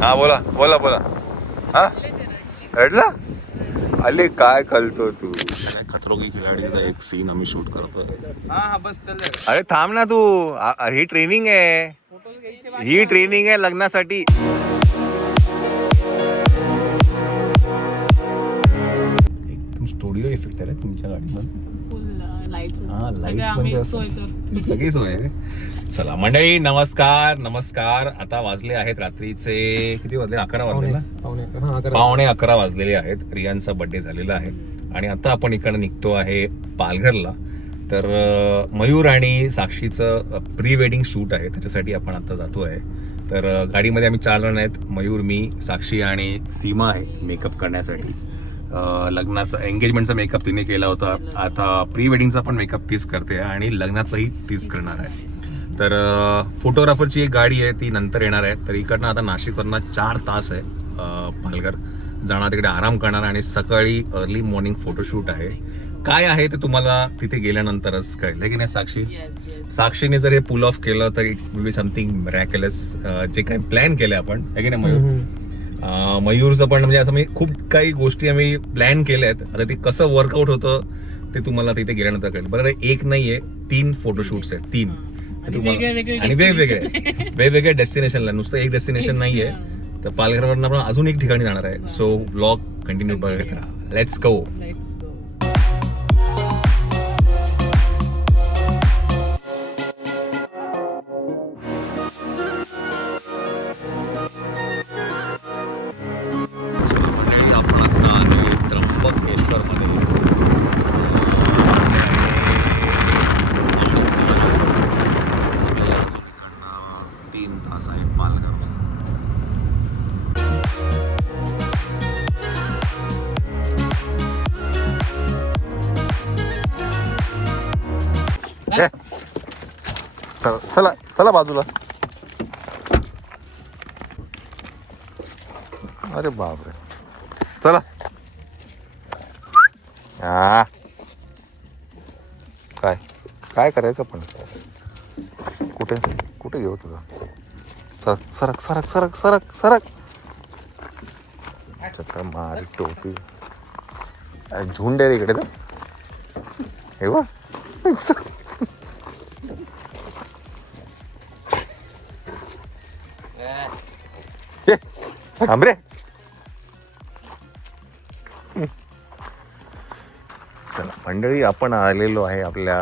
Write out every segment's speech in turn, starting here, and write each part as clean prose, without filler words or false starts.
हा बोला बोला बोला. हा रडला? अले काय कळतो तू? खतरो की खिलाडीचा एक सीन आम्ही शूट करतोय. हा बस चल. अरे थांब ना तू. ही ट्रेनिंग आहे. ही ट्रेनिंग आहे लग्नासाठी. एकदम स्टुडिओ इफेक्ट आहे तुमच्या गाडीमध्ये. हा लाईट्स म्हणजे असं सगळी सोय आहे. चला मंडळी नमस्कार नमस्कार. आता वाजले आहेत रात्रीचे किती वाजले? 11 वाजले ना? 11:15 वाजलेले आहेत. रियांचा बर्थडे झालेला आहे आणि आता आपण इकडे निघतो आहे पालघरला. तर मयूर आणि साक्षीचं प्री वेडिंग शूट आहे, त्याच्यासाठी आपण आता जातो आहे. तर गाडीमध्ये आम्ही 4 जण आहेत. मयूर, मी, साक्षी आणि सीमा आहे मेकअप करण्यासाठी. लग्नाचा एंगेजमेंटचा मेकअप तिने केला होता. आता प्री वेडिंगचा पण मेकअप तीच करते आणि लग्नाचाही तीच करणार आहे. तर फोटोग्राफरची एक गाडी आहे ती नंतर येणार आहे. तर इकडनं आता नाशिकवरनं 4 तास आहे पालघर जाणार. तिकडे आराम करणार आणि सकाळी अर्ली मॉर्निंग फोटोशूट आहे. काय आहे ते तुम्हाला तिथे गेल्यानंतरच कळलं की नाही साक्षी? साक्षीने जर हे पुल ऑफ केलं तर इट विल बी समथिंग मिरॅक्युलस. जे काही प्लॅन केलं आपण आहे की नाही मयूर? मयूरचं पण म्हणजे असं मी खूप काही गोष्टी आम्ही प्लॅन केल्या आहेत. आता ते कसं वर्कआउट होतं ते तुम्हाला तिथे गेल्यानंतर कळेल. बरं, एक नाहीये, 3 फोटोशूट्स आहेत. 3 आणि वेगवेगळ्या डेस्टिनेशनला. नुसतं एक डेस्टिनेशन नाहीये. तर पालघरवरनं आपण अजून एक ठिकाणी जाणार आहे. सो ब्लॉग कंटिन्यू बघत राहा. Let's go. चला चला बाजूला. अरे बापरे, चला. हा काय काय करायचं पण? कुठे कुठे घेऊ तुला? सरक सरक सरक सरक सरक सरक. छत्र मारी टोपी झुंड आहे रे इकडे. तर हे बा थांब रे. चला मंडळी, आपण आलेलो आहे आपल्या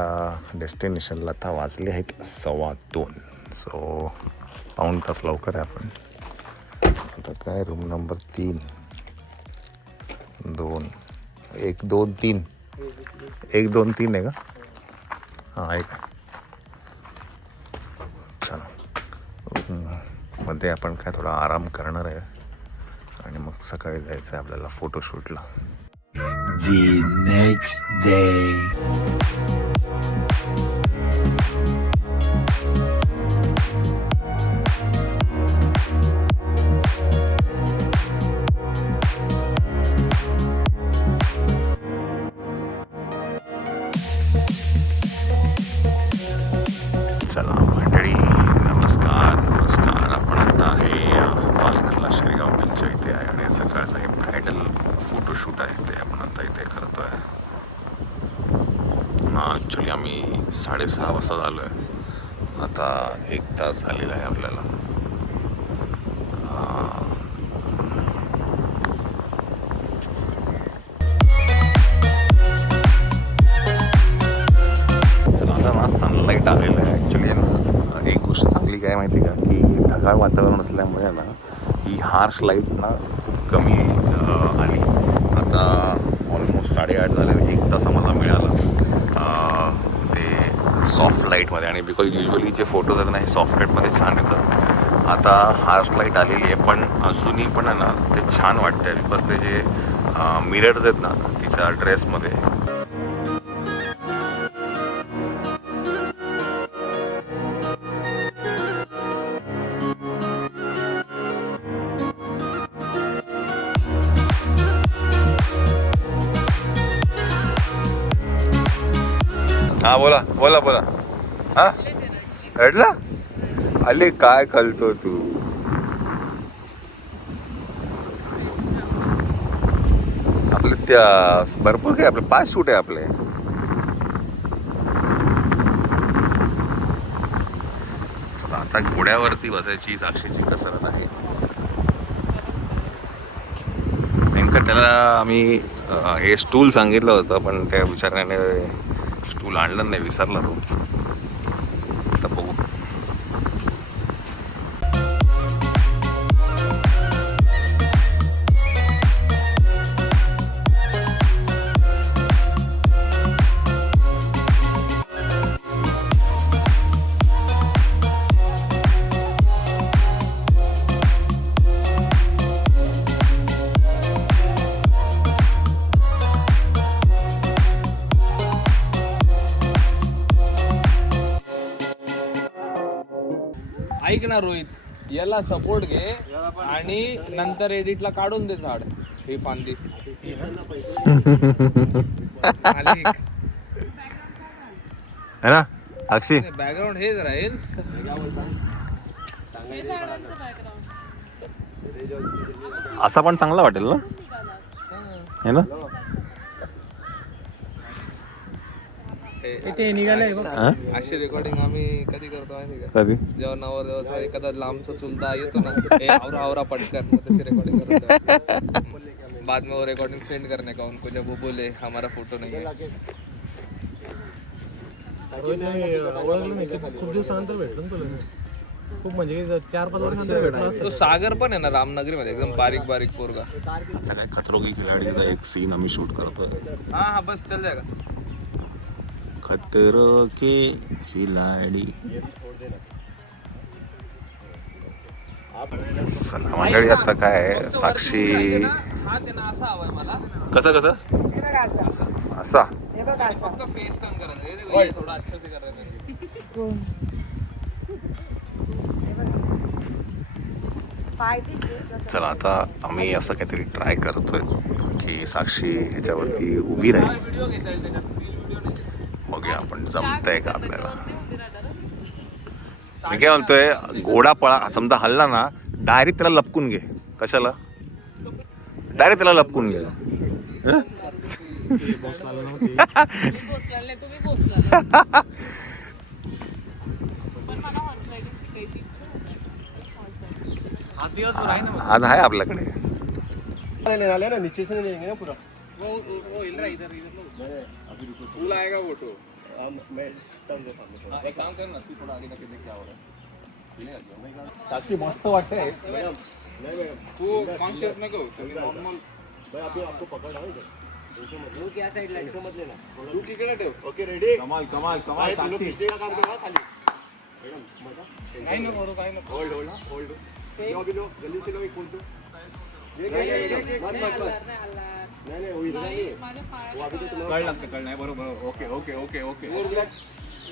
डेस्टिनेशनला. आता वाजले आहेत 2:15. सो पाऊण तास लवकर आहे आपण. आता काय रूम नंबर 3 2 1 2 3 1 2 3 आहे का? हां एक. चला मध्ये आपण काय थोडा आराम करणार आहे आणि मग सकाळी जायचं आहे आपल्याला फोटोशूटला. The next day. चला मंडळी नमस्कार नमस्कार. आपण आता आहे पालघरला श्रीगाव बीचच्या इथे आहे आणि सकाळचं हे ब्रायडल फोटोशूट आहे ते आपण आता इथे करतो आहे. हां ॲक्च्युली आम्ही 6:30 वाजता झालो आहे. आता 1 तास झालेला आहे आपल्याला. चला आता ना सनलाईट आलेलं आहे. ॲक्च्युली ना एक गोष्ट चांगली काय माहिती का, की ढगाळ वातावरण असल्यामुळे ना ही हार्श लाईट ना खूप कमी आली. आता ऑलमोस्ट 8:30 झाले. 1 तास आम्हाला मिळाला ते सॉफ्ट लाईटमध्ये. आणि बिकॉज युजली जे फोटोज आहेत ना हे सॉफ्ट लाईटमध्ये छान येतात. आता हार्श लाईट आलेली आहे पण अजूनही पण आहे ना ते छान वाटते. बिकॉज ते जे मिरर्स आहेत ना तिच्या ड्रेसमध्ये. हा बोला बोला बोला. हा रडला? अले काय कळतो तू? आपले त्या भरपूर काय आपले 5 शूट आहे आपले. चला आता घोड्यावरती बसायची साक्षीची कसरत आहे. नेमकं त्याला आम्ही हे स्टूल सांगितलं होतं पण त्या विचाराने स्टूल आणलं नाही, विसरला तो. आता बघू. ऐक ना रोहित, याला सपोर्ट घे आणि नंतर एडिटला काढून दे झाड ही फांदी. है ना साक्षी? बॅकग्राऊंड हेच राहील. असा पण चांगला वाटेल ना, है ना? इथे निघालंय अशी रेकॉर्डिंग आम्ही कधी करतो माहिती का? कधी? जेव्हा नवरदेवाचा एखादा लांबचा चुलता येतो ना, हे आवरा आवरा पटकन तशी रेकॉर्डिंग करतो. बाद में वो रिकॉर्डिंग सेंड करने का उनको जब वो बोले हमारा फोटो नहीं है. खूप दिवसानंतर भेटलो तुला. खूप म्हणजे 4-5 वर्षानंतर भेटला. तो सागर पण आहे ना रामनगरी मध्ये, एकदम बारीक बारीक पोरगा. आता काय खतरो की खिलाडीचा एक सीन आम्ही शूट करतोय. हा बस चल जाएगा. खतरो के खिलाडी. चला मंडळी, आता काय साक्षी हा त्यांना असा हवाय मला. कसं असा फक्त फेस टर्न करायचं थोडा अच्छा से करायचं. चला आता आम्ही असं काहीतरी ट्राय करतोय की साक्षी ह्याच्यावरती उभी राहील. व्हिडिओ घेता येईल त्याच्यात, स्क्रीन व्हिडिओ नाही. बघूया आपण जमतंय का आपल्याला. मी काय म्हणतोय, घोडा पळा समजा हल्ला ना, डायरेक्ट त्याला लपकून घे. कशाला? डायरेक्ट त्याला लपकून घे. आज आहे आपल्याकडे. फूल आएगा वो तो. साक्षी मस्त वाटतंय. तू कॉन्शियस नको, तुम्ही नॉर्मल. आपको पकड़ तू तिकडे ठेव. Okay ready. कमाल कमाल कमाल साक्षी. काम करा खाली. नाही नको काही नको. Hold hold hold. लो जल्दी से लो, एक बोलतो. नाही होईल नाही. कळलं बरोबर. Okay okay okay okay. Relax.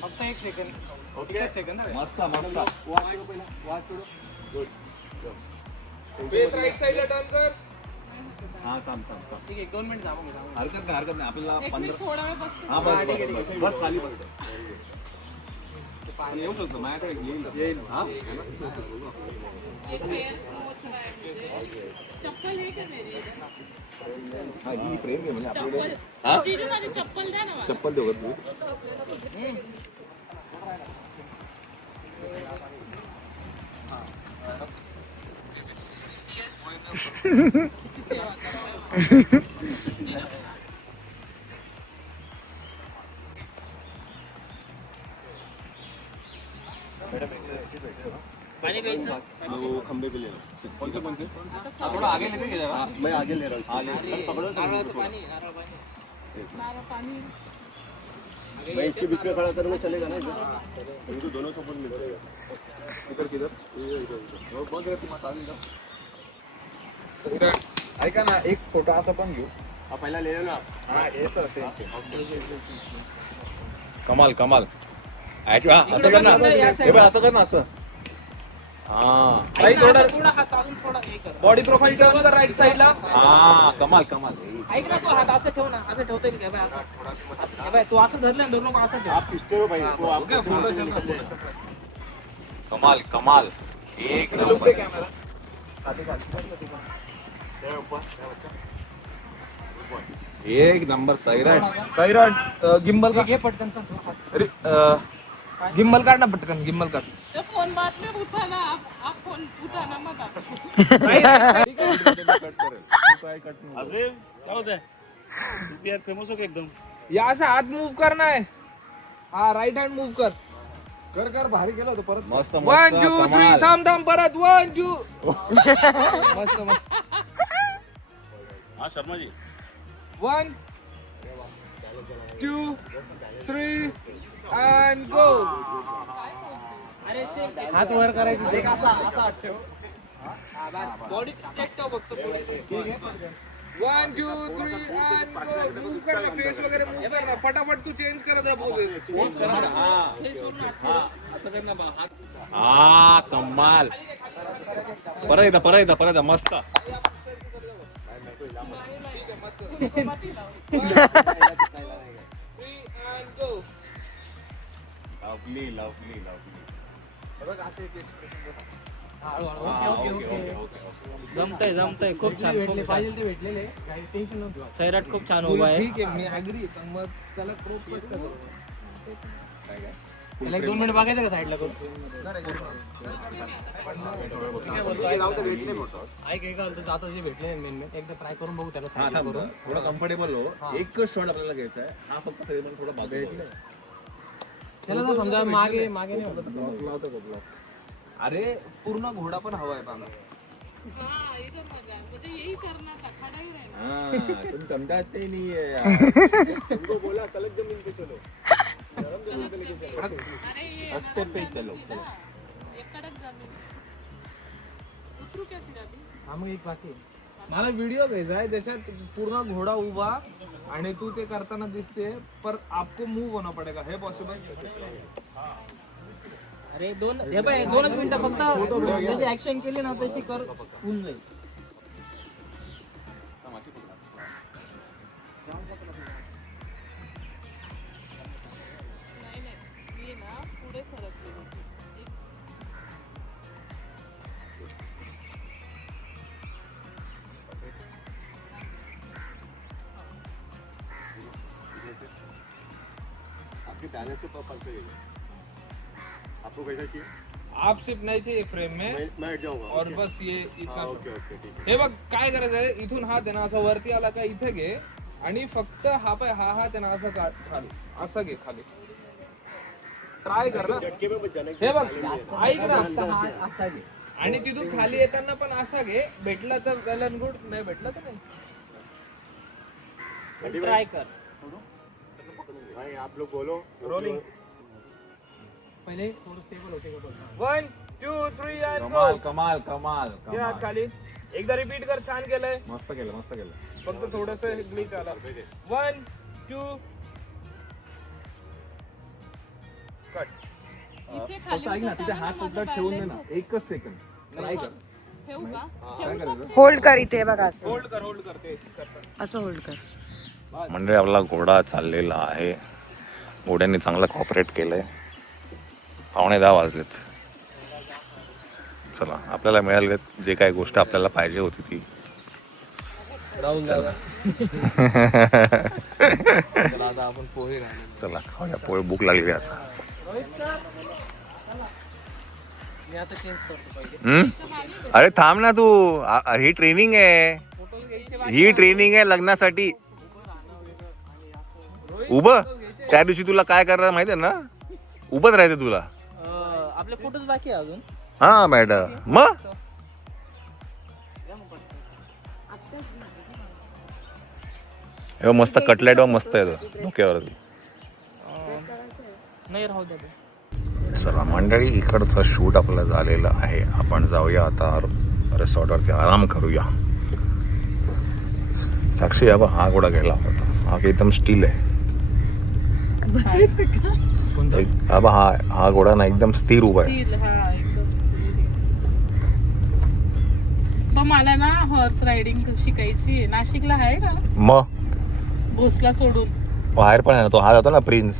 फक्त 1 सेकंड. ओके सेकंड मस्त मस्त. वाच थोडं. गुड. फेस राईट साइडला टर्न कर. हा थांब. ठीक आहे, 1-2 मिनिट थांबू. हरकत नाही आपल्याला 15. थोडा वेळ बसते. हा बस खाली बस. येऊ शकतो माझ्याकडे येईल. हा एक पेयर पोच रहा है मुझे. चप्पल है क्या मेरी? हा ही फ्रेम आहे म्हणजे चप्पल. आपल्याला. जीजू माझी चप्पल द्या ना मला. चप्पल देऊ का तू? खंबे पे ले लो. कौन से थोड़ा आगे लेते हैं जरा. मैं आगे ले रहा हूँ. पकड़ो नारळ पाणी. मैं इसके बीच में खड़ा करूँगा, चलेगा ना इधर? तो दोनों सपोर्ट मिलते हैं. किधर वो बहुत रहती मत आगे इधर. ऐका ना, एक फोटो असा पण घेऊ. हा पहिला ले लो ना. हा असं असेल. कमाल कमाल. असं कर ना, असं कर ना असं. थोडा हात अजून थोडा बॉडी प्रोफाईल ठेव ना राईट साइडला. हा कमाल कमाल. ऐक ना, तू हात असं ठेव ना, असं ठेवता येईल का? असं तू असं धरलं दोन लोक असं ठेव. आप खींचते हो भाई, वो आपको फोटो निकल जाए. कमाल कमाल. एक नंबर. कॅमेरा. एक नंबर सैराट. सैराट गिम्बल का गिम्बल काढ ना पटकन गिम्बल काढ. तो फोन बाद में उठाना आप फोन उठाना मत आप. या असं हात मूव्ह कर ना. हा राईट हँड मूव्ह कर. कर भारी केलं होतं परत. मस्त 1 2 3 कमाल. थांब परत 1 2. मस्त मस्त. हाँ शर्मा जी 1 2 3 and go. हात वर करायचे. बॉडी स्ट्रेट ठेव फक्त. 1 2 3 and go. मूव्ह कर ना. फेस वगैरे मूव्ह कर ना. फटाफट तू चेंज करत राहा पोझिशन. हा कमाल. परत एकदा मस्त. Lovely lovely lovely. जमतंय खूप छान. सैराट खूप छान उभा आहे. ठीक आहे मी ऍग्री. पण मग त्याला क्रॉप कट कर. 2 मिनिट बघायचं का साईडला करून. ऐक आता जे भेटले मेन एकदा ट्राय करून बघू त्याला. हा थांब थोडं कम्फर्टेबल हो. एकच शॉट आपल्याला घ्यायचा आहे. हा फक्त तरी पण थोडा बाजूला. त्याला जर समजा मागे नाही अरे पूर्ण घोडा पण हवा आहे पाना. हाँ इधर मजा है मुझे यही करना था खड़ा ही रहना. हाँ तुम समझाते नहीं है यार. तुमको बोला कलक जमीन पे चलो. अरे ये रस्ते पे चलो. ये कड़क जमीन. उतरू क्या फिर अभी. हा मग एक बाकी मला व्हिडिओ घ्यायचा आहे त्याच्यात पूर्ण घोडा उभा आणि तू ते करताना दिसते पर आपको मूव होना पडेगा. हे पॉसिबल. अरे 2च मिनिटं फक्त जशी ऍक्शन केली ना तशी कर होऊन जाईल. नहीं ये ना पुढे सरकले होते. आपके बैलेंस के पर्पल पे आपको कैसा चाहिए? आप सिर्फ नाही चाहिए फ्रेम में मैं हट जाऊंगा. और बस ये इतना. हाँ ओके ओके ठीक है. हे बघ काय करायचं आहे. इथून हात आहे ना असं वरती आला का इथे घे आणि फक्त हा पाय हा हात आहे ना असं खाली असं घे खाली. ट्राय कर ना. झटके में मत जाना. हे बघ ऐक ना. आणि तिथून खाली येताना पण असा घे. भेटला तर वेल अँड गुड. नाही भेटला तर नाही. ट्राय कर. भाई आप लोग बोलो. रोलिंग. पहिले थोडं स्टेबल होते 1 2 3 and कमाल go. कमाल कमाल हे हात कमाल. खाली. एकदा रिपीट कर. छान केलंय. मस्त केलं. फक्त थोडस ग्लिच आला. 1 2 कट. इथे खाली तिथे हात सुद्धा ठेवून दे ना. एकच सेकंद. ट्राय कर. ठेवू का ठेवू शकते. होल्ड कर इथे बघा असं होल्ड कर ते करतात. असं होल्ड कर. म्हणजे आपला घोडा चाललेला आहे. घोड्यांनी चांगलं कॉपरेट केलंय. 9:15 वाजलेत. चला आपल्याला मिळाले जे काही गोष्ट आपल्याला पाहिजे होती ती. चला आता आपण पोहे चला खाऊया पोहे. भूक लागली आता. मी आता चेंज करतो पहिले. अरे थांब ना तू. ही ट्रेनिंग आहे लग्नासाठी. उभं त्या दिवशी तुला काय करणार माहिती आहे ना. उभंच राहायचं तुला. आपले फोटोज बाकी आहे अजून. हा मॅडम मग हे मस्त कटलेट मस्त येतो डोक्यावरती. नाही राहू दे. चला मंडळी इकडचं शूट आपलं झालेलं आहे. आपण जाऊया आता रिसॉर्टवरती आराम करूया. साक्षी हा हा घोडा घ्यायला होता. हा एकदम स्टील आहे. हा घोडा ना एकदम स्थिर उभा आहे. स्टील हा एकदम स्टील. पण मला ना हॉर्स रायडिंग शिकायची आहे. नाशिकला आहे का मग भोसला सोडून. बाहेर पण आहे ना तो. हा जातो ना प्रिन्स.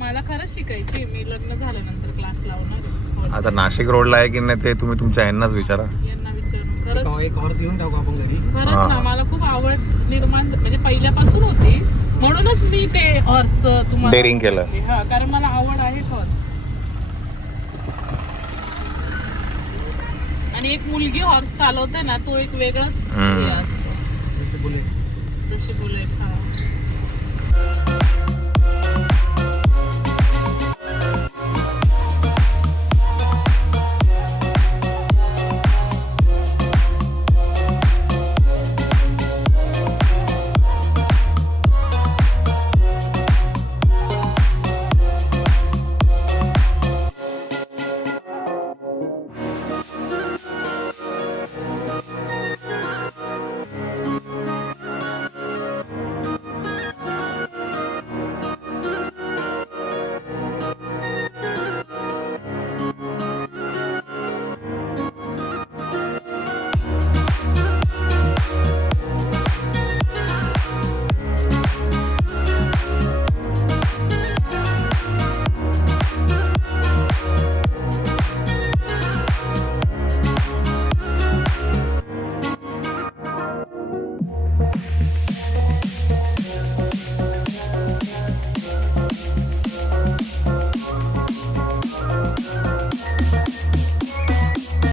मला खरंच शिकायची आहे. मी लग्न झाल्यानंतर क्लास लावणार आहे. आता नाशिक रोडला आहे की नाही ते तुम्ही तुमच्या यांनाच विचारा. यांना विचारून खरंच एक हॉर्स घेऊन टाकू आपण घरी. खरंच ना मला खूप आवड निर्माण म्हणजे पहिल्यापासून होती म्हणूनच मी ते हॉर्स तुम्हाला Daring केलं. हा कारण मला आवड आहे हॉर्स. आणि एक मुलगी हॉर्स चालवते ना तो एक वेगळाच हे असतो. जशी बुलेट हा